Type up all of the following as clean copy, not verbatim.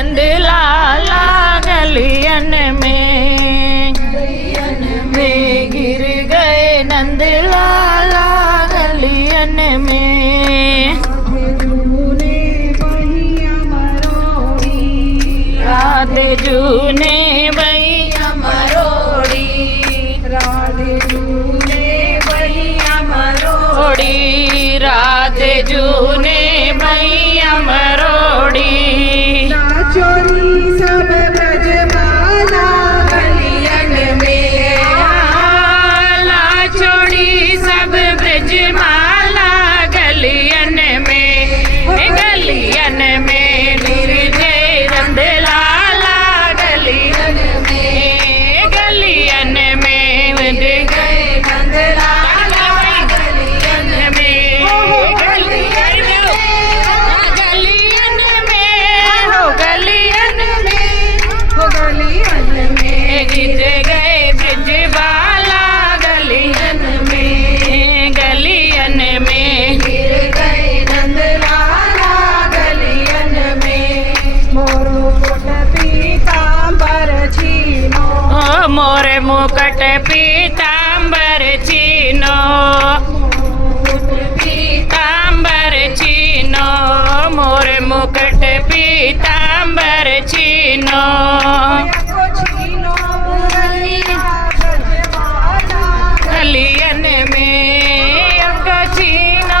नंद लाला गलियन में गिर गए नंद लाला गलियन में। राधे जूने भैया मरोड़ी, राधे जूने भैया मरोड़ी, राधे जूने भैया मरोड़ी। चोरी सब ब्रजमाला गलियन में, लाचोड़ी सब ब्रजमाला गलियन में, गलियन में गिरजे नंद लाला गलियन में, गलियन में गए नंद लाला गलियन में, गलियन में हो गलियन में, हो गलियन में गिर गए ब्रजबाला गलियन में, गलियन में गिर गए नंद लाला गलियन में। मोरो मुकुट पीतांबर छीनो, ओ मोरे मुकट पीतांबर चीनो, पीतांबर चीनो, मोरे मुकट पीतांबर चीनो। को छीनो मुरलिया ब्रजमाला गलियन में चीनो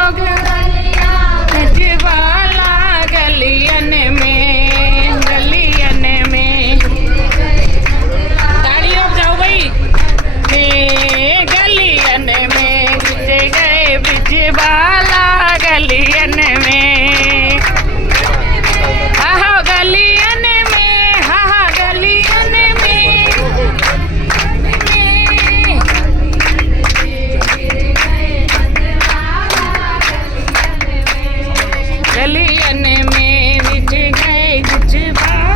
ब्रजबाला गलियन में, गलियन में तालियों बजाओ भाई। गलियन में गिर गए ब्रजबाला गलियन में, हा गलियन में, हा गलियन में, गलियन में बिछ गए ब्रजबाला।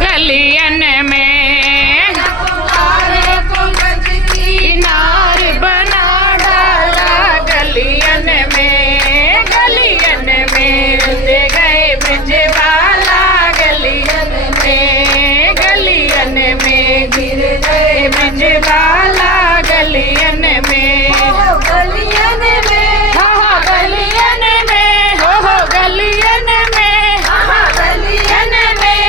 गलियन में किनार बना डाला, गलियन में, गलियन में दे गए ब्रजबाला गलियन में, गलियन में गिर गए ब्रजबाला गलियन में, गलियन में हो गलियन में, हो गलियन में, गलियन में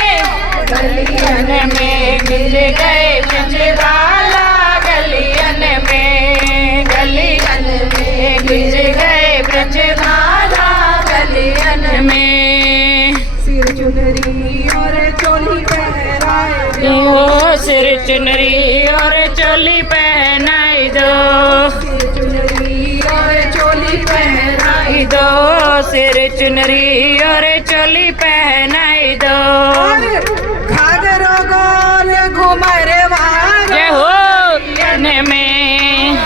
गलियन में गिर गए ब्रजबाला गलियन में, गलियन में गिर गए ब्रजबाला गलियन में। सिर चुनरी और चोली पहराए ओ सिर चुनरी और चोली पहनाई दो, सिर चुनरी और चोली पहराए दो सिर चुनरी और चोली पहनाई दो। घाघरो गोल घुमर जय हो गलियन में,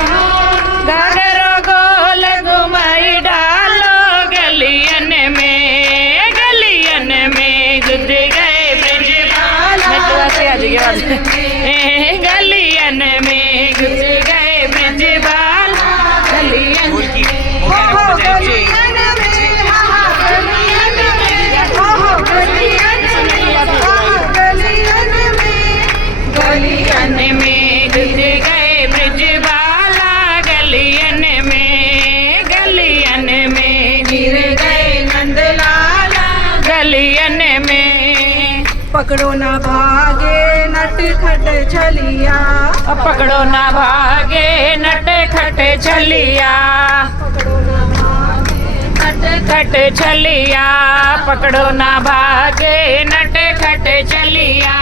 घाघरो गोल घुमाई डालो गलियन में, गलियन में गिर गए ब्रजबाला गलियन में गिर गए ब्रजबाला गलियन गलियन में गिर गए ब्रजबाला गलियन में, गलियन में गिर गए नंद लाला गलियन में। पकड़ो ना भागे नट खट छलिया, पकड़ो ना भागे नट खट छलिया, खट छलिया, पकड़ो ना भागे नट खट छलिया।